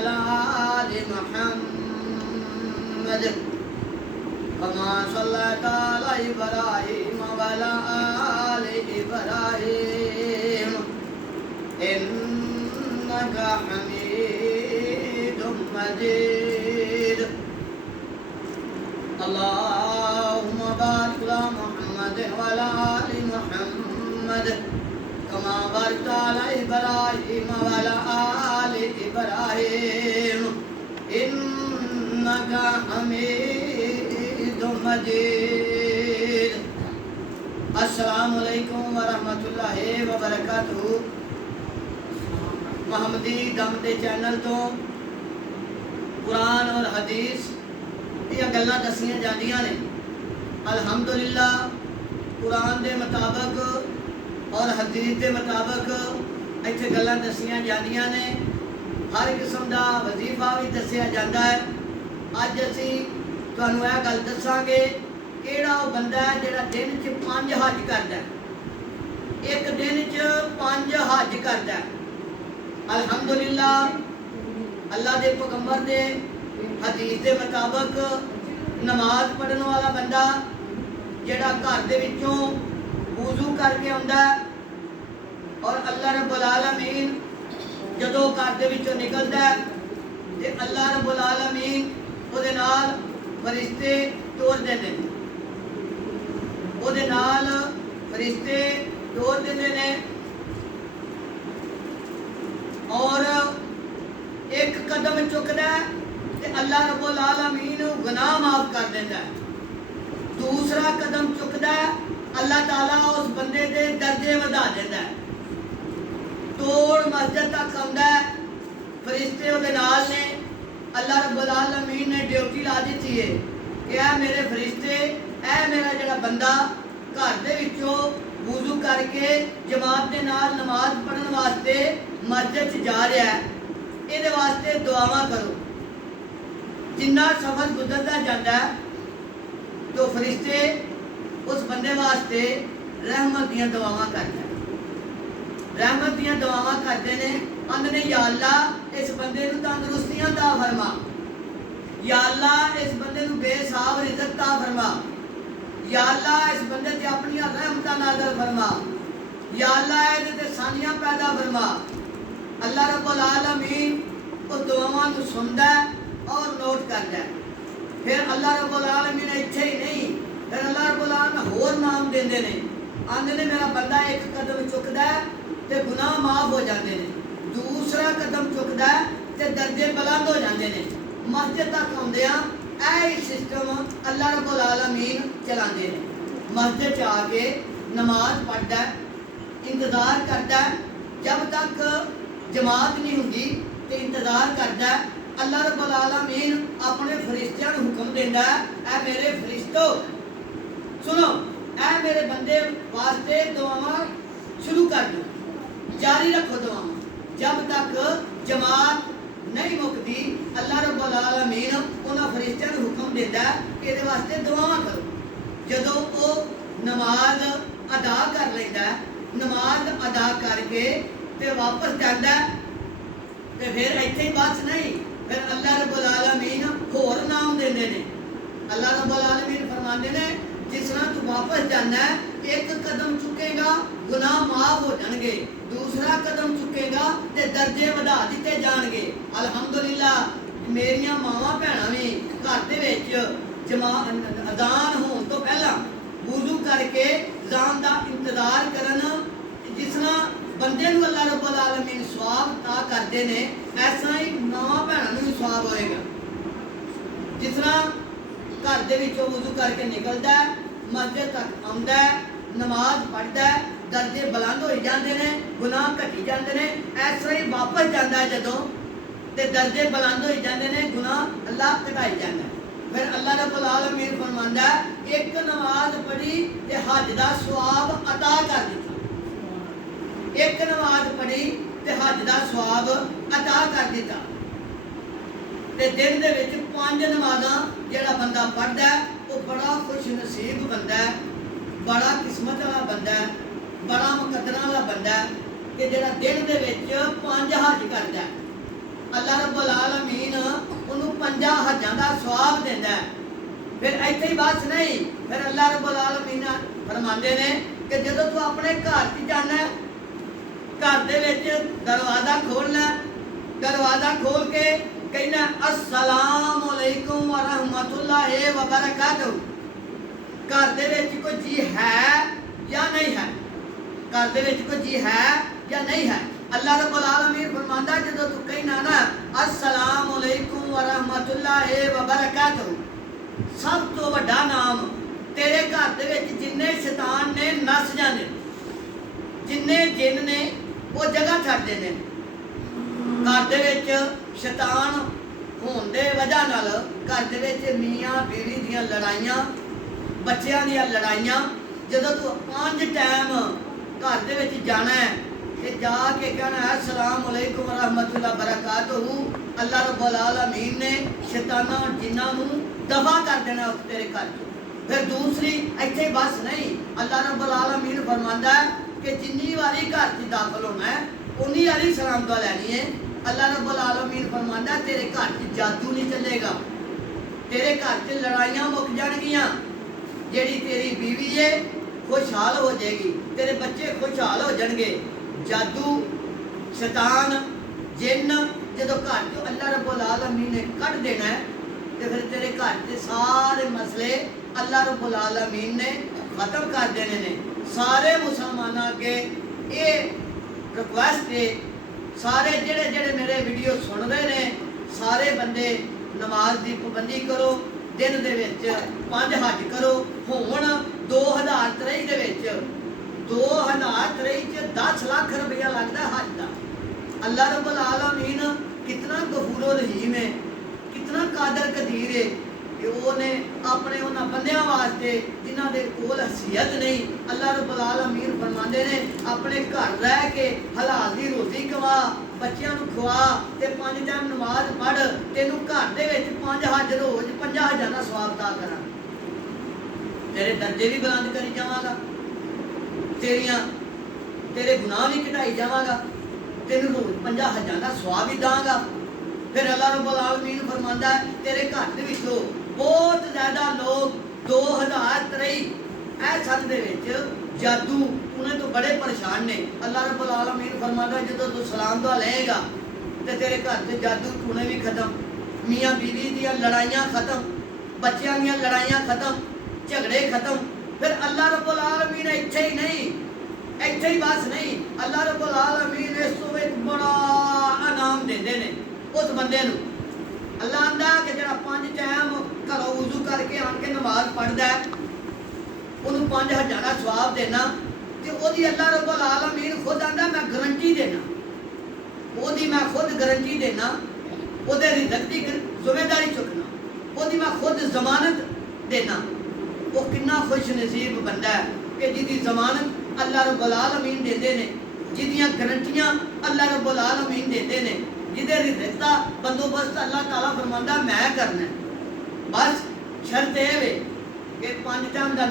वअला आलि मुहम्मद कमा सल्लैता अला इब्राहीम वअला आलि इब्राहीम इन्नका हमीदुम मजीद। अल्लाहुम्मा बारिक अला मुहम्मद वअला आलि मुहम्मद कमा बारकता अला इब्राहीम वअला आलि इब्राहीम इन्नका हमीदुम मजीद। अस्सलामु अलैकुम व रहमतुल्लाहि व बरकातुहू। मोहम्मदी दम दे चैनल तो कुरान और हदीस ਦੀਆਂ ਗੱਲਾਂ दसियां ਜਾਂਦੀਆਂ ਨੇ। अल्हम्दुलिल्लाह कुरान के मुताबिक और हदीस के मुताबिक इत्थे गल्लां दसियां जांदियां ने। हर किस्म का वजीफा भी दसिया जाता है। अज असीं तुहानूं यह गल दसांगे किहड़ा वो बंदा है जिहड़ा दिन च 5 हज करदा है, एक दिन च 5 हज करदा है। अल्हम्दुलिल्लाह अल्लाह के पैगंबर दे हदीस के मुताबिक नमाज पढ़ने वाला बंदा जिहड़ा घर दे विचों वुजू करके आउंदा और अल्लाह रब्बुल आलमीन जदों घर दे विचों निकलदा ते अल्लाह रब्बुल आलमीन उहदे नाल फरिश्ते तोड़ देंदे ने, उहदे नाल फरिश्ते तोड़ देंदे ने और एक कदम चुकदा ते अल्लाह रब्बुल आलमीन गुनाह माफ कर देंदा है। दूसरा कदम चुकदा अल्लाह ताला उस बंदे दे दर्जे वधा देंदा है। तोड़ मस्जिद तक आउंदा है, फरिश्ते उहदे नाल ने। अल्लाह रब्बुल आलमीन ने ड्यूटी ला दी है कि ऐ मेरे फरिश्ते, ऐ मेरा जिहड़ा बंदा घर दे विचों वुजू करके जमात दे नाल नमाज पढ़न वास्ते मस्जिद च जा रहा है, इहदे वास्ते दुआवां करो। जिन्ना सफर गुजरता जाता है तो फरिश्ते उस बंदे वास्ते रहमत दियां दुआवां करते हैं, रहमत दियां दुआवां करते हैं। आंदे ने या अल्लाह इस बंदे नूं तंदुरुस्तियां ता फरमा, या अल्लाह इस बंदे नूं बेहिसाब रिज़्क़ ता फरमा, या अल्लाह इस बंदे ते अपनी रहमतां नाज़िल फरमा, या अल्लाह इहदे ते सानियां पैदा फरमा। अल्लाह रब्बुल आलमीन उस दुआवां नूं सुनदा और नोट करदा है। फिर अल्लाह रब्बुल आलमीन इत्थे ही नहीं, फिर अल्लाह रब्बुल आलमीन होर नाम देंदे ने। आंदे ने मेरा बंदा एक कदम चुकदा है ते गुनाह माफ हो जाते हैं, दूसरा कदम चुकदा है ते दर्जे बुलंद हो जाते हैं। मस्जिद तक आउंदियां ऐ सिस्टम अल्लाह रब्बुल आलमीन चलाते हैं। मस्जिद च आके नमाज पढ़दा, इंतजार करदा, जब तक जमात नहीं होंदी तो इंतजार करदा। अल्लाह रब्बुल आलमीन अपने फरिश्तियां नूं हुक्म देंदा, ऐ मेरे फरिश्तो सुनो, ऐ मेरे बंदे वास्ते दुआवां शुरू कर दो, जारी रखो दुआवां जब तक जमात नहीं मुकदी। अल्लाह रब्बुल आलमीन उन्हां फरिश्तियां नूं हुक्म देंदा कि इहदे वास्ते दुआवां करो। जदों वो नमाज अदा कर लैंदा, नमाज अदा करके ते वापस जांदा ते फिर इत्थे ही बस नहीं, फिर अल्लाह रब्बुल आलमीन होर नाम देंदे ने। अल्लाह रब्बुल आलमीन फरमांदे ने जिस तरह तू वापस जाना है, एक कदम चुकेगा गुनाह माफ हो जाएंगे, दूसरा कदम चुकेगा ते दर्जे वधा दिते जाएंगे। अल्हम्दुलिल्लाह मेरियां मावां भैणां भी घर दे विच अज़ान होने तो पहला वुजू करके अज़ान का इंतजार करन। जिस तरह बंदे नूं अल्लाह रब्बुल आलमीन सवाब ता करते हैं, ऐसा ही मावां भैणां नूं भी सवाब होएगा। जिस तरह घर दे विचों वुजू करके निकलदा है, मस्जिद तक आउंदा है, नमाज पढ़दा है, दर्जे बुलंद हो जाते हैं, गुनाह घटी जाते हैं। ऐसा ही वापस जाता है जदों ते दर्जे बुलंद हो जाते हैं, गुनाह अल्लाह घटाई जाता है। फिर अल्लाह रब्बुल आलमीन फरमांदा एक नमाज पढ़ी ते हज दा सवाब अता कर दिता, एक नमाज पढ़ी ते हज दा सवाब अता कर दिता। ते दिन दे विच 5 नमाज़ां जिहड़ा बंदा पढ़दा है वो बड़ा खुश नसीब बंदा है, बड़ा किस्मत वाला बंदा है, बड़ा मुकद्दरां वाला बंदा है कि जिहड़ा दिन दे विच 5 हज करदा है। अल्लाह रब्बुल आलमीन उन्होंने 50 हजां का सवाब देता है। फिर इत्थे ही बस नहीं, फिर अल्लाह रब्बुल आलमीन फरमाते ने कि जदों तू अपने घर च जाना, घर दे विच दरवाजा खोलना, दरवाजा खोल के कहना अस्सलाम अलैकुम व रहमतुल्लाहि व बरकातहू। घर दे विच कोई जी है या नहीं है, घर दे विच कोई जी है या नहीं है। अल्लाह रब्बुल आलमीन फरमांदा जदों तू कहना ना अस्सलाम अलैकुम व रहमतुल्लाहि व बरकातहू, सब तो वड्डा नाम तेरे घर दे विच जिन्ने शैतान ने नस जाने, जिन्ने जिन ने वो जगह छड्ड देने। घर दे विच शैतान होण दे वजह नाल घर दे विच मियाँ बीवी दियां लड़ाइयां, बच्चियां दियां लड़ाइयां, जदों तू 5 टाइम घर दे विच जाना है ते जाके कहना है अस्सलाम अलैकुम व रहमतुल्लाहि व बरकातहू, अल्लाह रब्बुल आलमीन ने शैतानां और जिन्नां नूं दफा कर देना उस तेरे घर चों। फिर दूसरी इत्थे बस नहीं, अल्लाह रब्बुल आलमीन फरमांदा है कि जिन्नी वारी घर च दाखल होना है उन्नी वारी सलाम दुआ लैनी है। अल्लाह रब्बुल आलमीन फरमांदा है तेरे घर च जादू नहीं चलेगा, तेरे घर च लड़ाइयां मुक जाणगियां, जेड़ी तेरी बीवी है खुशहाल हो जाएगी, तेरे बच्चे खुशहाल हो जाएंगे। जादू शैतान जिन जो घर चो अल्लाह रब्बुल आलमीन ने कढ़ देना है तो फिर तेरे घर के सारे मसले अल्लाह रब्बुल आलमीन ने खत्म कर देने ने। सारे मुसलमानों अगे ये रिक्वेस्ट है, सारे जेड़े जेड़े मेरे वीडियो सुन रहे ने, सारे बंदे नमाज की पाबंदी करो, दिन दे विच 5 हज करो। हुण 2023 दे विच 2023 च 10 लाख रुपया लगता हज का। अल्लाह रब्बुल आलमीन कितना गफूर रहीम है, कितना कादर कदीर है कि उन्होंने अपने उन्होंने बंदियां वास्ते जिन्हां दे कोल हैसियत नहीं, अल्लाह रब्बुल आलमीन फरमाते ने अपने घर रह के हलाल दी रोटी कमा, बच्चों को खुआ ते 5 टाइम नमाज पढ़, तेनू घर दे विच 5 हज रोज 50 हज़ार का सवाब अता करा, तेरे दर्जे भी बुलंद करी जावांगा, तेरे गुनाह भी घटाई जावांगा, तेन रोज 50 हज़ार का सवाब भी दांगा। फिर अल्लाह रब्बुल आलमीन फरमांदा है तेरे घर दे विचों बहुत ज़्यादा लोग 2023 सन दे विच जादू उन्हें तो बड़े परेशान ने। अल्लाह रब्बुल आलमीन फरमांदा जदों तू सलाम दुआ लेगा तो तेरे घर से जादू टूने भी खत्म, मियाँ बीवी दी लड़ाइयाँ खत्म, बच्चों दी लड़ाइयाँ खत्म, झगड़े खत्म। फिर अल्लाह रब्बुल आलमीन इत्थे ही नहीं, इत्थे ही बस नहीं, अल्लाह रब्बुल आलमीन इस तो एक बड़ा इनाम देंदे ने उस बंदे नूं। अल्लाह आंदा कि जिहड़ा 5 टाइम घरों वुजू करके आन के नमाज पढ़दा है उन्होंने 5 हज़ार का सवाब देना, तो वही अल्लाह रब्बुल आलमीन खुद आंदा मैं गारंटी देना, वही मैं खुद गारंटी देना, उहदे रिज़्क की जिम्मेदारी चुकना, वही मैं खुद जमानत देना। वो कितना खुश नसीब बंदा है कि जिहदी जमानत अल्लाह रब्बुल आलमीन देंदे ने, जिहदियां गारंटियां अल्लाह रब्बुल आलमीन देंदे ने, जिहदे रिज़्क दा बंदोबस्त अल्लाह ताला फरमांदा मैं करना है। बस शर्त यह है कि 5 टाइम का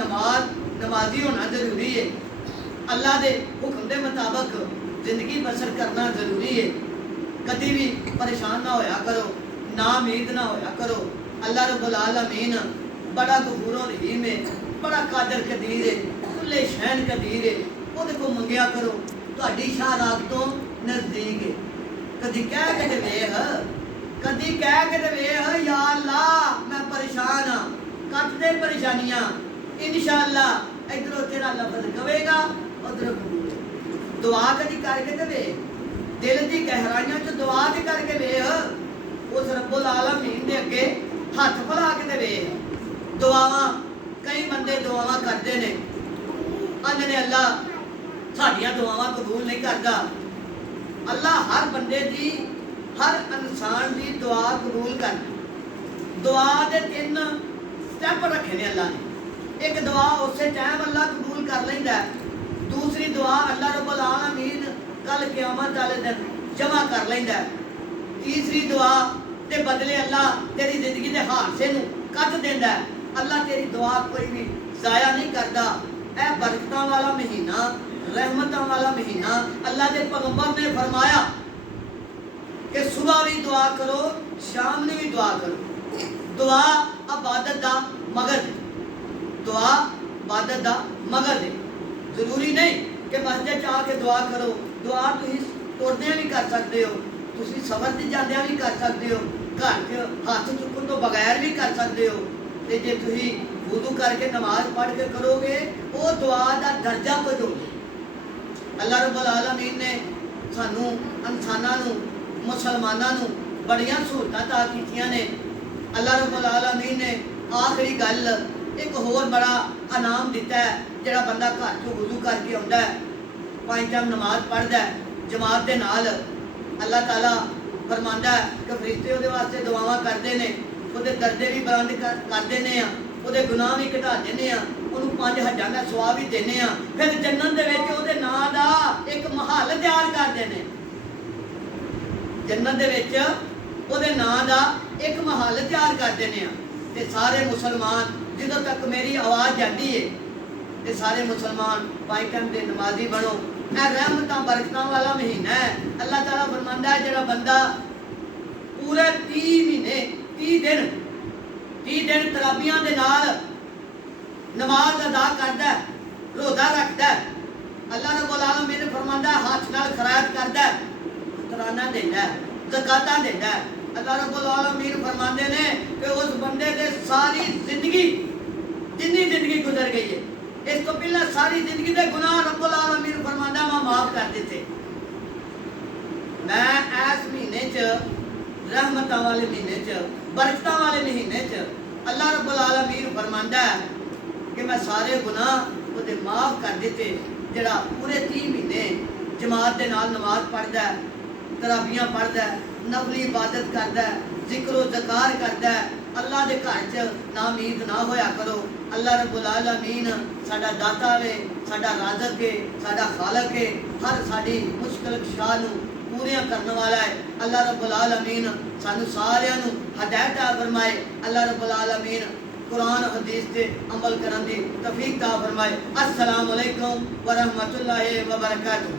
नमाजी होना जरूरी है, अल्लाह के हुक्म के मुताबिक जिंदगी बसर करना जरूरी है। कभी भी परेशान ना होया करो, ना उम्मीद ना होया करो। अल्लाह रब्बुल आलमीन बड़ा गफूर रहीम है, बड़ा कादर कदीर है, खुले शहन कदीर है, वो को मंगया करो, तुहाडी शाहरात तो नज़दीक है। कदी कह के वेख, कदी कह के वेख या अल्लाह मैं परेशान हाँ, कट दे परेशानियां, इंशाअल्लाह इधरों तेरा लफ्ज कवेगा उधरों कबूल। दुआ कदी करके ते वेख, दिल की गहराइयां च दुआ ते करके वेख, उस रब्बुल आलमीन दे अगे हथ फैला के ते वेख। दुआवां कई बंदे दुआवां करते हैं, आंदे ने अल्लाह साडियां दुआवां कबूल नहीं करता। अल्लाह हर बंदे की, हर इंसान की दुआ कबूल करना। दुआ के 3 स्टैप रखे ने अल्लाह ने। एक दुआ उस टाइम अल्लाह कबूल कर लेंदा है, दूसरी दुआ अल्लाह रब्बुल आलमीन कल क़यामत वाले दिन जमा कर लेंदा है, तीसरी दुआ के बदले अल्लाह तेरी जिंदगी के हादसे नूं कट देंदा है। अल्लाह तेरी दुआ कोई भी जाया नहीं करता। यह बरकतां वाला महीना, रहमतां वाला महीना, अल्लाह के पैगंबर ने फरमाया कि सुबह सुबह भी दुआ करो, शाम ने भी दुआ करो। दुआ इबादत दा मगर है, दुआ इबादत दा मगर है। जरूरी नहीं कि मस्जिद आके दुआ करो, दुआ तुसीं तुरदे भी कर सकते हो, तुसीं सफर ते जांदे भी कर सकते हो, घर च हाथ चुकन तो बगैर भी कर सकते हो। तो जे तुसीं वुजू करके नमाज पढ़ के करोगे वो दुआ का दर्जा कुछ होगा। अल्लाह रब्बुल आलमीन ने सानू इंसानां नू मुसलमानां नू बड़ियां सहूलतां अता कीतियां ने। अल्लाह रब्बुल आलमीन ने आखिरी गल एक होर बड़ा इनाम दिता है, जिहड़ा बंदा घर चों वुजू करके आउंदा है, 5 टाइम नमाज पढ़दा है जमात दे नाल, अल्लाह ताला फरमांदा है कि फरिश्ते उहदे वास्ते दुआवां करदे ने, उहदे दर्जे भी बुलंद कर देने आ, उहदे गुनाह भी घटा देने आ, उहनूं 5 हज़ार का सवाब भी देने आ, फिर जन्नत दे विच उहदे नां दा एक महल तैयार कर देने। जन्नत दे विच उहदे नां दा एक महल तैयार कर देने आ। ते सारे मुसलमान जिदों तक मेरी आवाज़ जाती है ते सारे मुसलमान 5 टाइम दे नमाजी बनो। यह रहमतां बरकतां वाला महीना है। अल्लाह ताला फरमांदा है जिहड़ा बंदा पूरे 30 महीने 30 दिन तराबियां दे नाल नमाज अदा करदा है, रोज़ा रखदा है, अल्लाह रब्बुल आलमीन फरमांदा है हाथ नाल खैरात करदा है, तराना देंदा है, ज़कातां देंदा है। अल्लाह रब्बुल आलमीन फरमांदे ने कि उस बंदे दे सारी जिंदगी जिन्नी जिंदगी गुजर गई है, इस तो पहले सारी जिंदगी दे गुनाह रब्बुल आलमीन फरमांदा मैं माफ कर दिते। मैं इस महीने च रहमतां वाले महीने च बरकतां वाले महीने च अल्लाह रब्बुल आलमीन फरमांदा है कि मैं सारे गुनाह उहदे माफ कर दिते। जिहड़ा पूरे 30 महीने जमात दे नाल नमाज पढ़दा है, तराबियां पढ़दा है, नफली इबादत करदा है, जिक्र ज़कार करदा है, अल्लाह दे घर च नाउमीद ना होया करो। अल्लाह रब्बुल आलमीन साडा दाता वे, साडा राज़क है, साडा खालक है, हर साडी मुश्किल शाह नूं पूरियां करने वाला है। अल्लाह रब्बुल आलमीन सानू सारियां नूं हदायत फरमाए। अल्लाह रब्बुल आलमीन कुरान हदीस से अमल करने की तौफीक अता फरमाए। अस्सलामु अलैकुम व रहमतुल्लाहि व बरकातुहू।